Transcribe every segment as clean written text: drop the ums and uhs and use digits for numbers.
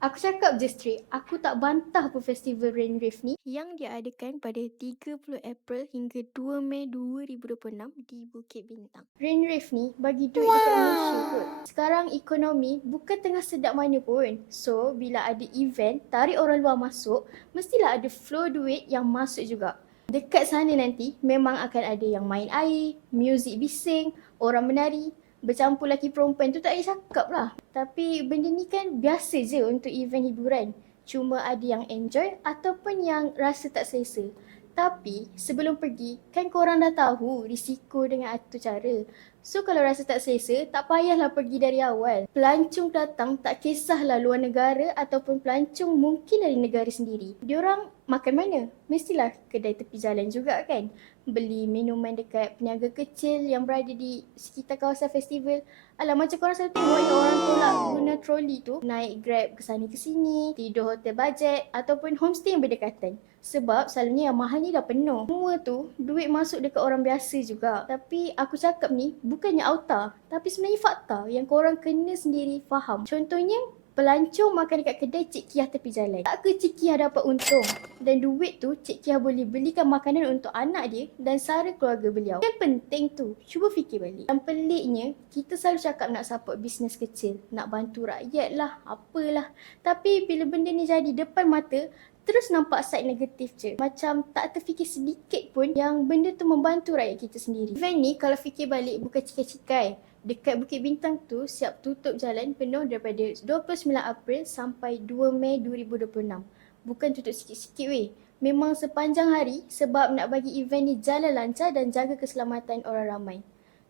Aku cakap je straight, aku tak bantah pun festival Rain Rave ni yang diadakan pada 30 April hingga 2 Mei 2026 di Bukit Bintang. Rain Rave ni bagi duit dekat Malaysia kot. Sekarang ekonomi bukan tengah sedap mana pun. So, bila ada event, tarik orang luar masuk, mestilah ada flow duit yang masuk juga. Dekat sana nanti, memang akan ada yang main air, muzik bising, orang menari. Bercampur lelaki perempuan tu tak payah cakap lah. Tapi benda ni kan biasa je untuk event hiburan. Cuma ada yang enjoy ataupun yang rasa tak selesa. Tapi sebelum pergi, kan korang dah tahu risiko dengan atur cara. So kalau rasa tak selesa, tak payahlah pergi dari awal. Pelancong datang tak kisahlah luar negara ataupun pelancong mungkin dari negara sendiri. Diorang makan mana? Mestilah kedai tepi jalan juga kan? Beli minuman dekat peniaga kecil yang berada di sekitar kawasan festival. Alah, macam korang selalu tengok yang orang tolak guna troli tu, naik grab ke sana ke sini, tidur hotel bajet ataupun homestay yang berdekatan. Sebab selalunya yang mahal ni dah penuh. Semua tu duit masuk dekat orang biasa juga. Tapi aku cakap ni bukannya auta, tapi sebenarnya fakta yang korang kena sendiri faham. Contohnya, pelancong makan dekat kedai Cik Kiah tepi jalan. Tak ke Cik Kiah dapat untung? Dan duit tu Cik Kiah boleh belikan makanan untuk anak dia dan sara keluarga beliau. Yang penting tu, cuba fikir balik. Yang peliknya, kita selalu cakap nak support bisnes kecil, nak bantu rakyat lah, apalah. Tapi bila benda ni jadi depan mata, terus nampak side negatif je. Macam tak terfikir sedikit pun yang benda tu membantu rakyat kita sendiri. Event ni kalau fikir balik bukan cikai-cikai. Dekat Bukit Bintang tu siap tutup jalan penuh daripada 29 April sampai 2 Mei 2026. Bukan tutup sikit-sikit weh. Memang sepanjang hari sebab nak bagi event ni jalan lancar dan jaga keselamatan orang ramai.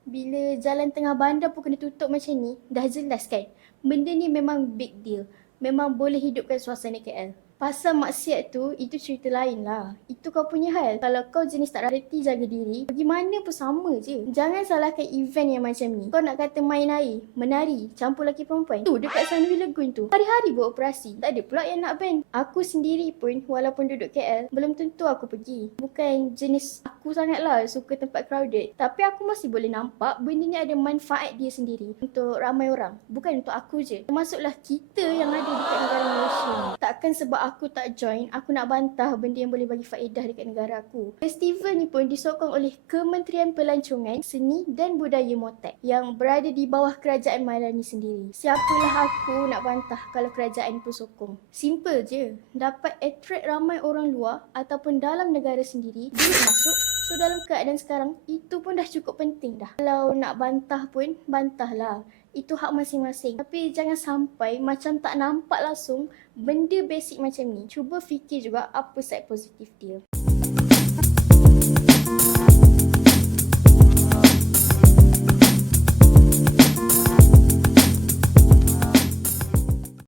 Bila jalan tengah bandar pun kena tutup macam ni, dah jelas kan? Benda ni memang big deal. Memang boleh hidupkan suasana KL. Pasal maksiat tu, itu cerita lain lah. Itu kau punya hal. Kalau kau jenis tak reti jaga diri, pergi mana pun sama je. Jangan salahkan event yang macam ni. Kau nak kata main air, menari, campur lelaki perempuan. Tu dekat Sunway Lagoon tu, hari-hari buat operasi. Tak ada pula yang nak ban. Aku sendiri pun, walaupun duduk KL, belum tentu aku pergi. Bukan jenis aku sangat lah suka tempat crowded. Tapi aku masih boleh nampak benda ni ada manfaat dia sendiri. Untuk ramai orang. Bukan untuk aku je. Termasuklah kita yang ada dekat negara Malaysia. Takkan sebab aku tak join, aku nak bantah benda yang boleh bagi faedah dekat negara aku. Festival ni pun disokong oleh Kementerian Pelancongan, Seni dan Budaya Motek yang berada di bawah Kerajaan Mailani sendiri. Siapalah aku nak bantah kalau kerajaan pun sokong. Simple je, dapat attract ramai orang luar ataupun dalam negara sendiri, duit masuk. So dalam keadaan sekarang, itu pun dah cukup penting dah. Kalau nak bantah pun, bantahlah. Itu hak masing-masing. Tapi jangan sampai macam tak nampak langsung benda basic macam ni. Cuba fikir juga apa side positif dia.